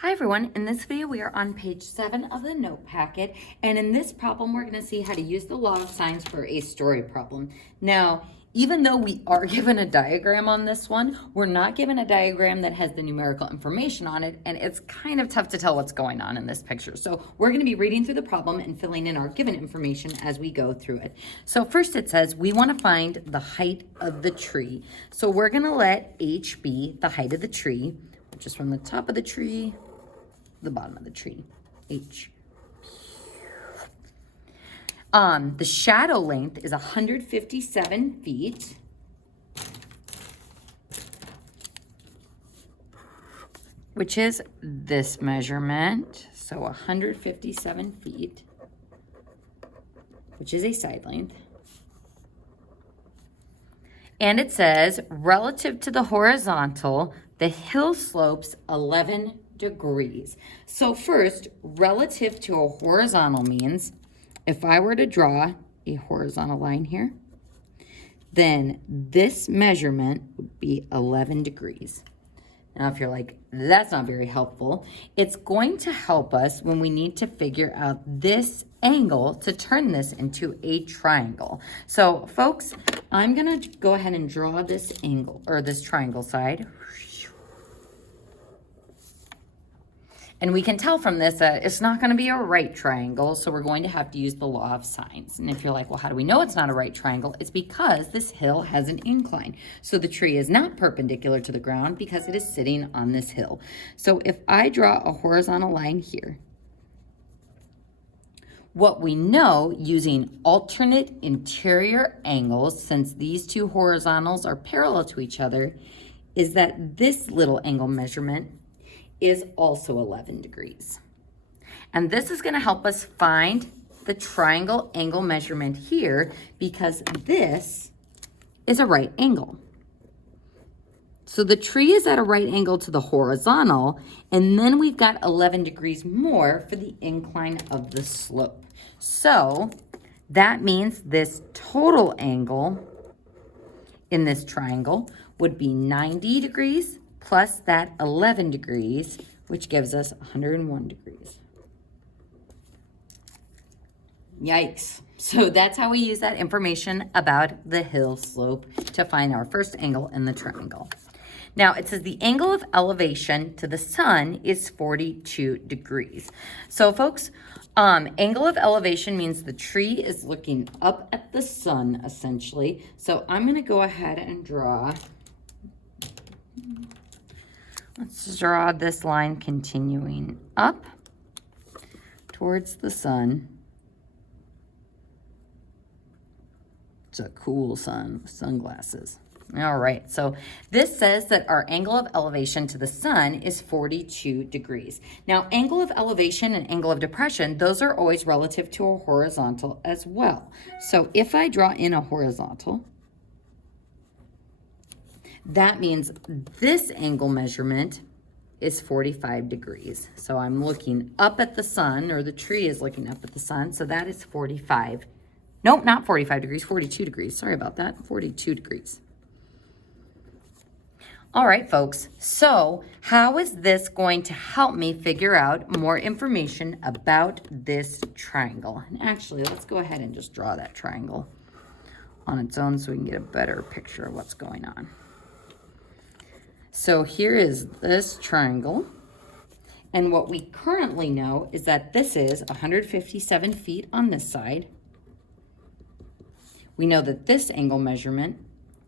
Hi everyone, in this video we are on page 7 of the note packet, and in this problem we're going to see how to use the law of sines for a story problem. Now, even though we are given a diagram on this one, we're not given a diagram that has the numerical information on it, and it's kind of tough to tell what's going on in this picture. So we're going to be reading through the problem and filling in our given information as we go through it. So first it says we want to find the height of the tree. So we're going to let h be the height of the tree, which is from the top of the tree the bottom of the tree, H. The shadow length is 157 feet. Which is this measurement. So 157 feet, which is a side length. And it says, relative to the horizontal, the hill slopes 11 degrees. So first, relative to a horizontal means, if I were to draw a horizontal line here, then this measurement would be 11 degrees. Now, if you're like, that's not very helpful, it's going to help us when we need to figure out this angle to turn this into a triangle. So, folks, I'm going to go ahead and draw this angle, or this triangle side. And we can tell from this that it's not going to be a right triangle, so we're going to have to use the law of sines. And if you're like, well, how do we know it's not a right triangle? It's because this hill has an incline. So the tree is not perpendicular to the ground because it is sitting on this hill. So if I draw a horizontal line here, what we know using alternate interior angles, since these two horizontals are parallel to each other, is that this little angle measurement is also 11 degrees. And this is going to help us find the triangle angle measurement here because this is a right angle. So the tree is at a right angle to the horizontal, and then we've got 11 degrees more for the incline of the slope. So that means this total angle in this triangle would be 90 degrees plus that 11 degrees, which gives us 101 degrees. Yikes. So that's how we use that information about the hill slope to find our first angle in the triangle. Now it says the angle of elevation to the sun is 42 degrees. So folks, angle of elevation means the tree is looking up at the sun essentially. So I'm going to go ahead and draw. Let's draw this line continuing up towards the sun. It's a cool sun with sunglasses. All right, so this says that our angle of elevation to the sun is 42 degrees. Now, angle of elevation and angle of depression, those are always relative to a horizontal as well. So if I draw in a horizontal, that means this angle measurement is 45 degrees. So I'm looking up at the sun, or the tree is looking up at the sun, so that is 45. Nope, not 45 degrees, 42 degrees. Sorry about that, 42 degrees. All right, folks, so how is this going to help me figure out more information about this triangle? And actually, let's go ahead and just draw that triangle on its own so we can get a better picture of what's going on. So here is this triangle, and what we currently know is that this is 157 feet on this side. We know that this angle measurement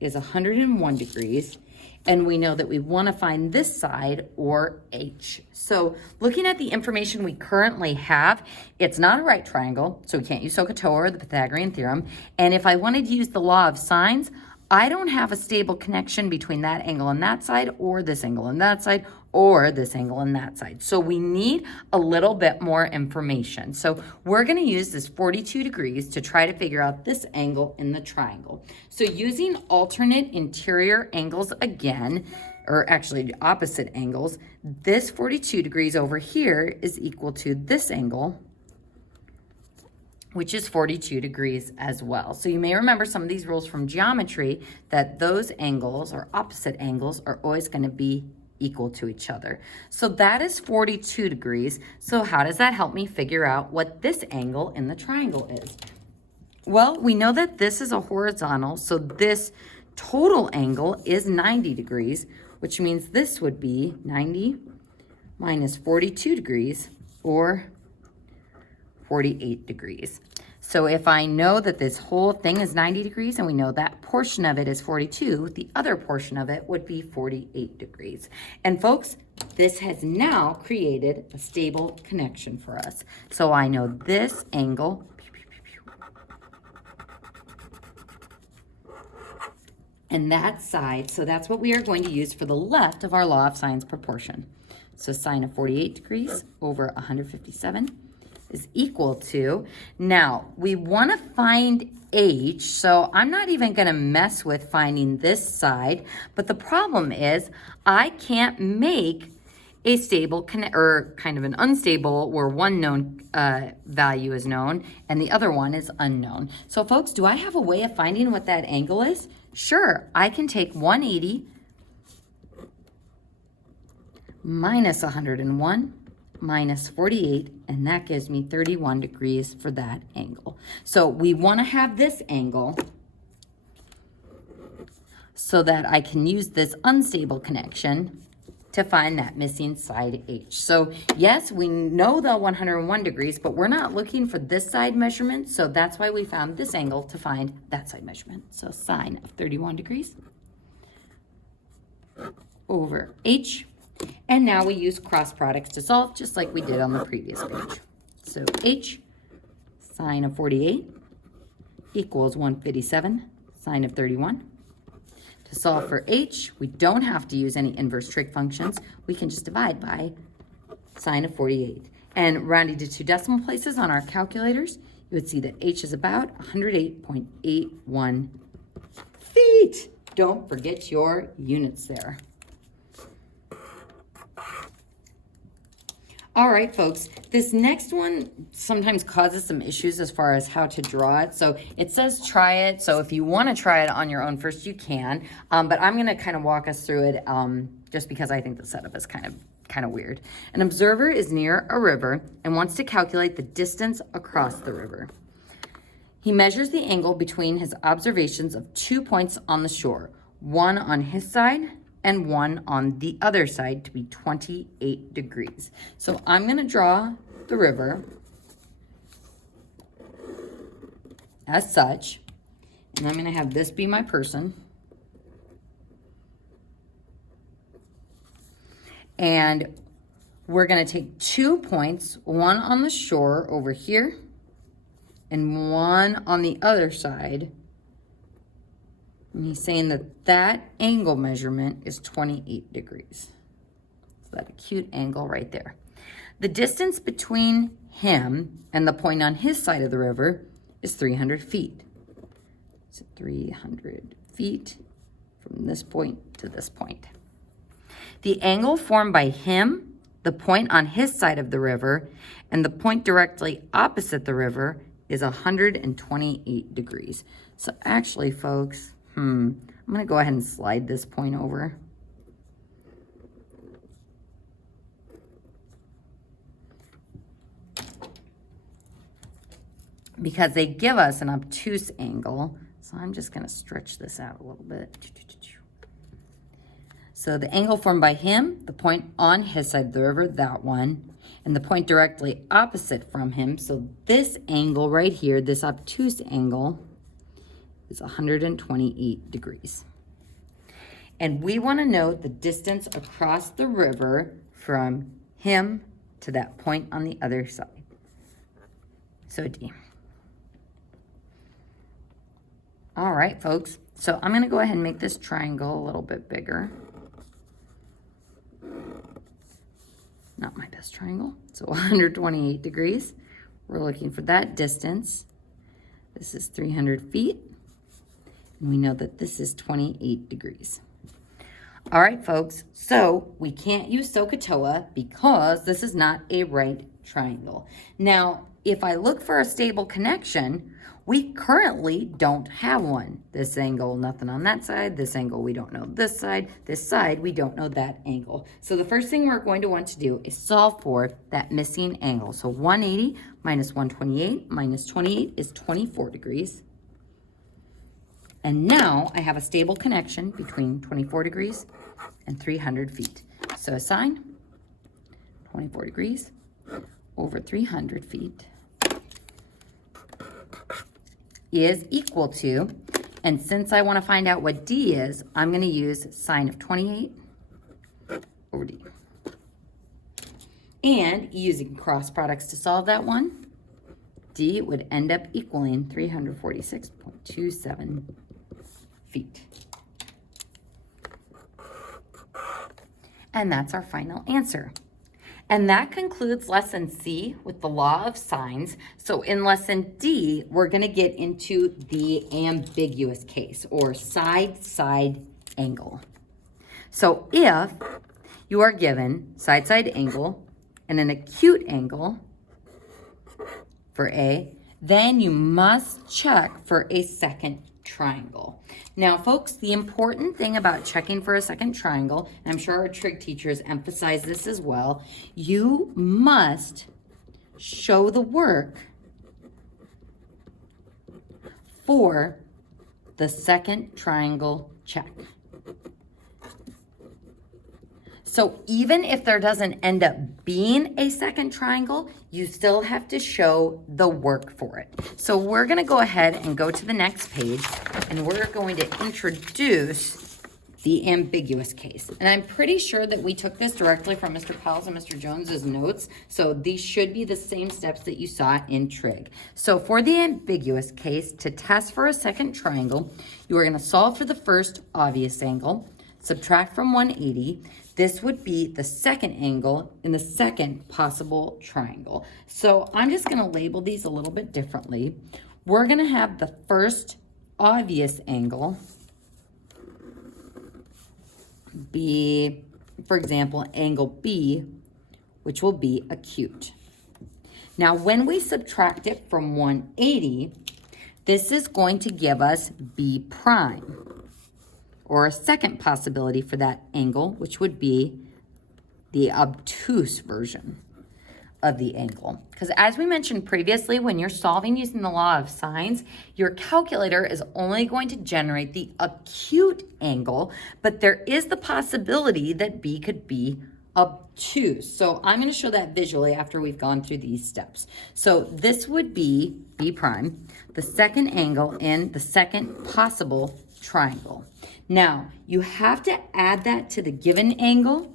is 101 degrees, and we know that we want to find this side, or H. So looking at the information we currently have, it's not a right triangle, so we can't use SOHCAHTOA or the Pythagorean theorem. And if I wanted to use the law of sines, I don't have a stable connection between that angle and that side, or this angle and that side, or this angle and that side. So we need a little bit more information. So we're going to use this 42 degrees to try to figure out this angle in the triangle. So using alternate interior angles again, or actually opposite angles, this 42 degrees over here is equal to this angle, which is 42 degrees as well. So you may remember some of these rules from geometry, that those angles or opposite angles are always going to be equal to each other. So that is 42 degrees. So how does that help me figure out what this angle in the triangle is? Well, we know that this is a horizontal, so this total angle is 90 degrees, which means this would be 90 minus 42 degrees, or 48 degrees. So if I know that this whole thing is 90 degrees and we know that portion of it is 42, the other portion of it would be 48 degrees. And folks, this has now created a stable connection for us. So I know this angle and that side, so that's what we are going to use for the left of our law of sines proportion. So sine of 48 degrees over 157 is equal to, now we want to find h, so I'm not even going to mess with finding this side, but the problem is I can't make a stable or kind of an unstable where one known value is known and the other one is unknown. So folks, do I have a way of finding what that angle is? Sure, I can take 180 minus 101 minus 48, and that gives me 31 degrees for that angle. So we want to have this angle so that I can use this unstable connection to find that missing side h. So yes, we know the 101 degrees, but we're not looking for this side measurement, so that's why we found this angle to find that side measurement. So sine of 31 degrees over h. And now we use cross products to solve, just like we did on the previous page. So h sine of 48 equals 157 sine of 31. To solve for h, we don't have to use any inverse trig functions. We can just divide by sine of 48. And rounding to 2 decimal places on our calculators, you would see that h is about 108.81 feet. Don't forget your units there. All right, folks, this next one sometimes causes some issues as far as how to draw it. So it says try it. So if you want to try it on your own first, you can. But I'm going to kind of walk us through it just because I think the setup is kind of weird. An observer is near a river and wants to calculate the distance across the river. He measures the angle between his observations of 2 points on the shore, one on his side and one on the other side, to be 28 degrees. So I'm going to draw the river as such, and I'm going to have this be my person. And we're going to take 2 points, one on the shore over here and one on the other side. And he's saying that that angle measurement is 28 degrees. So that acute angle right there. The distance between him and the point on his side of the river is 300 feet. So 300 feet from this point to this point. The angle formed by him, the point on his side of the river, and the point directly opposite the river is 128 degrees. So actually, folks, I'm going to go ahead and slide this point over. Because they give us an obtuse angle. So I'm just going to stretch this out a little bit. So the angle formed by him, the point on his side of the river, that one, and the point directly opposite from him. So this angle right here, this obtuse angle, is 128 degrees. And we want to note the distance across the river from him to that point on the other side. So D. All right, folks. So I'm going to go ahead and make this triangle a little bit bigger. Not my best triangle. So 128 degrees. We're looking for that distance. This is 300 feet. And we know that this is 28 degrees. All right, folks, so we can't use SOHCAHTOA because this is not a right triangle. Now, if I look for a stable connection, We currently don't have one. This angle, nothing on that side. This angle, we don't know this side. This side, we don't know that angle. So the first thing we're going to want to do is solve for that missing angle. So 180 minus 128 minus 28 is 24 degrees. And now I have a stable connection between 24 degrees and 300 feet. So assign 24 degrees over 300 feet is equal to, and since I want to find out what D is, I'm going to use sine of 28 over D. And using cross products to solve that one, D would end up equaling 346.27 feet. And that's our final answer. And that concludes lesson C with the law of sines. So in lesson D, we're going to get into the ambiguous case, or side-side angle. So if you are given side-side angle and an acute angle for A, then you must check for a second triangle. Now, folks, the important thing about checking for a second triangle, and I'm sure our trig teachers emphasize this as well, you must show the work for the second triangle check. So even if there doesn't end up being a second triangle, you still have to show the work for it. So we're going to go ahead and go to the next page, and we're going to introduce the ambiguous case. And I'm pretty sure that we took this directly from Mr. Powell's and Mr. Jones's notes, so these should be the same steps that you saw in trig. So for the ambiguous case, to test for a second triangle, you are going to solve for the first obvious angle, subtract from 180. This would be the second angle in the second possible triangle. So I'm just going to label these a little bit differently. We're going to have the first obvious angle be, for example, angle B, which will be acute. Now, when we subtract it from 180, this is going to give us B prime, or a second possibility for that angle, which would be the obtuse version of the angle. Because as we mentioned previously, when you're solving using the law of sines, your calculator is only going to generate the acute angle, but there is the possibility that B could be obtuse. So I'm going to show that visually after we've gone through these steps. So this would be B prime, the second angle in the second possible triangle. Now, you have to add that to the given angle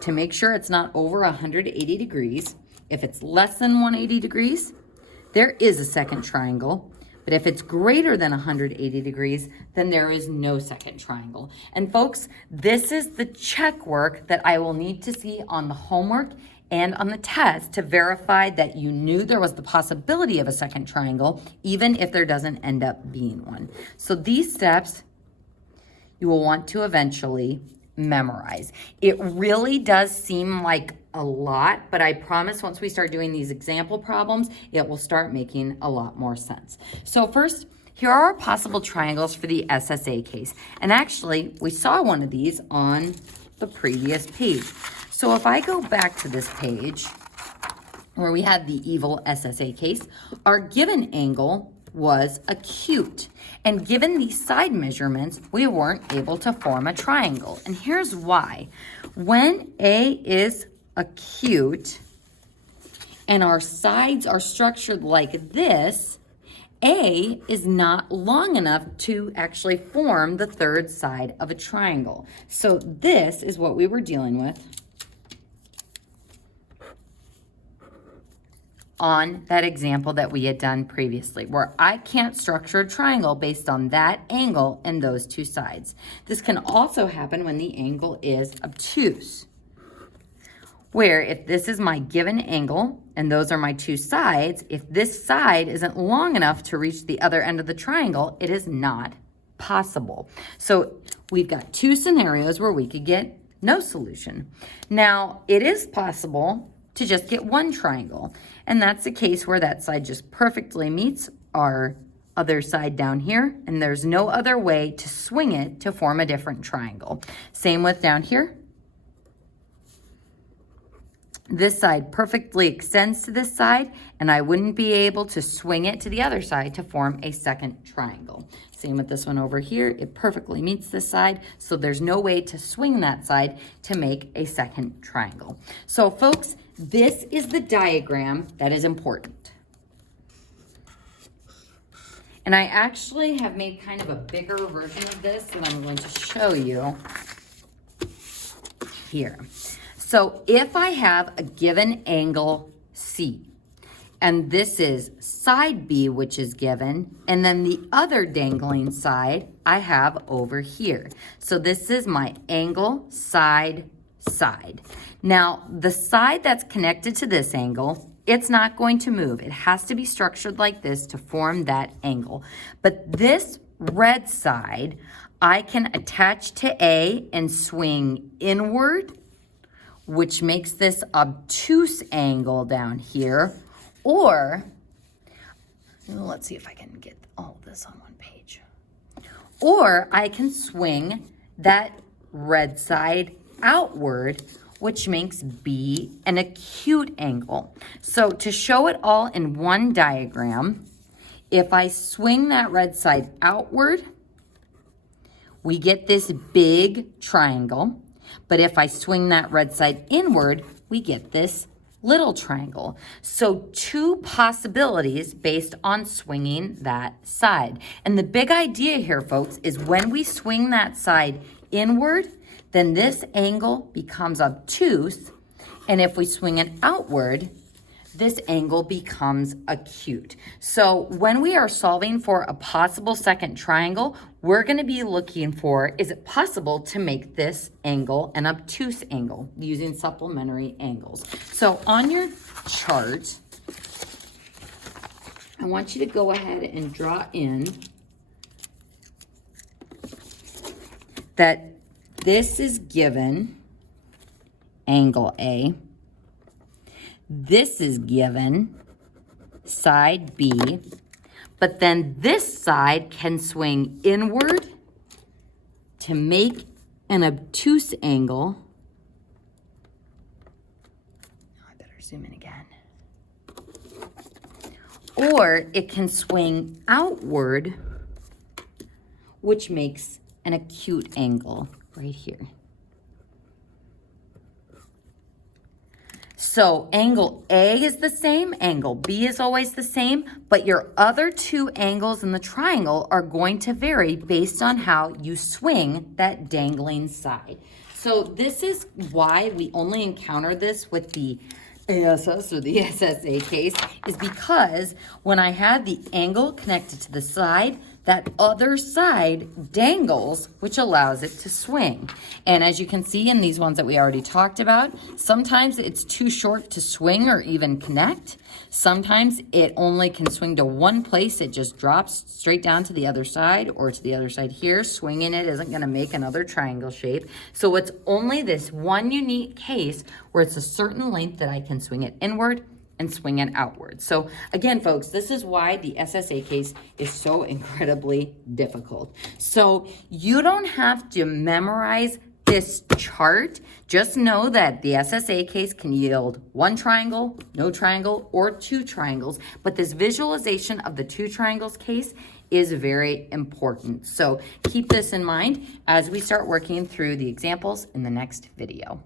to make sure it's not over 180 degrees. If it's less than 180 degrees, there is a second triangle. But if it's greater than 180 degrees, then there is no second triangle. And folks, this is the check work that I will need to see on the homework and on the test to verify that you knew there was the possibility of a second triangle, even if there doesn't end up being one. So these steps you will want to eventually memorize. It really does seem like a lot, but I promise once we start doing these example problems, it will start making a lot more sense. So first, here are our possible triangles for the SSA case. And actually, we saw one of these on the previous page. So if I go back to this page where we had the evil SSA case, our given angle was acute. And given these side measurements, we weren't able to form a triangle. And here's why. When A is acute and our sides are structured like this, A is not long enough to actually form the third side of a triangle. So this is what we were dealing with on that example that we had done previously, where I can't structure a triangle based on that angle and those two sides. This can also happen when the angle is obtuse, where if this is my given angle and those are my two sides, if this side isn't long enough to reach the other end of the triangle, it is not possible. So we've got two scenarios where we could get no solution. Now, it is possible to just get one triangle. And that's the case where that side just perfectly meets our other side down here, and there's no other way to swing it to form a different triangle. Same with down here. This side perfectly extends to this side, and I wouldn't be able to swing it to the other side to form a second triangle. Same with this one over here. It perfectly meets this side, so there's no way to swing that side to make a second triangle. So folks, this is the diagram that is important. And I actually have made kind of a bigger version of this that I'm going to show you here. So if I have a given angle C, and this is side B, which is given, and then the other dangling side I have over here. So this is my angle, side, side. Now, the side that's connected to this angle, it's not going to move. It has to be structured like this to form that angle. But this red side, I can attach to A and swing inward, which makes this obtuse angle down here. Or, let's see if I can get all of this on one page. Or I can swing that red side outward, which makes B an acute angle. So to show it all in one diagram, if I swing that red side outward, we get this big triangle. But if I swing that red side inward, we get this little triangle. So two possibilities based on swinging that side. And the big idea here, folks, is when we swing that side inward, then this angle becomes obtuse. And if we swing it outward, this angle becomes acute. So when we are solving for a possible second triangle, we're going to be looking for, is it possible to make this angle an obtuse angle using supplementary angles? So on your chart, I want you to go ahead and draw in that this is given angle A. This is given side B, but then this side can swing inward to make an obtuse angle. I better zoom in again. Or it can swing outward, which makes an acute angle right here. So angle A is the same, angle B is always the same, but your other two angles in the triangle are going to vary based on how you swing that dangling side. So this is why we only encounter this with the ASS or the SSA case, is because when I have the angle connected to the side, that other side dangles, which allows it to swing. And as you can see in these ones that we already talked about, sometimes it's too short to swing or even connect. Sometimes it only can swing to one place. It just drops straight down to the other side or to the other side here. Swinging it isn't going to make another triangle shape. So it's only this one unique case where it's a certain length that I can swing it inward and swing it outward. So again, folks, this is why the SSA case is so incredibly difficult. So you don't have to memorize this chart. Just know that the SSA case can yield one triangle, no triangle, or two triangles. But this visualization of the two triangles case is very important. So keep this in mind as we start working through the examples in the next video.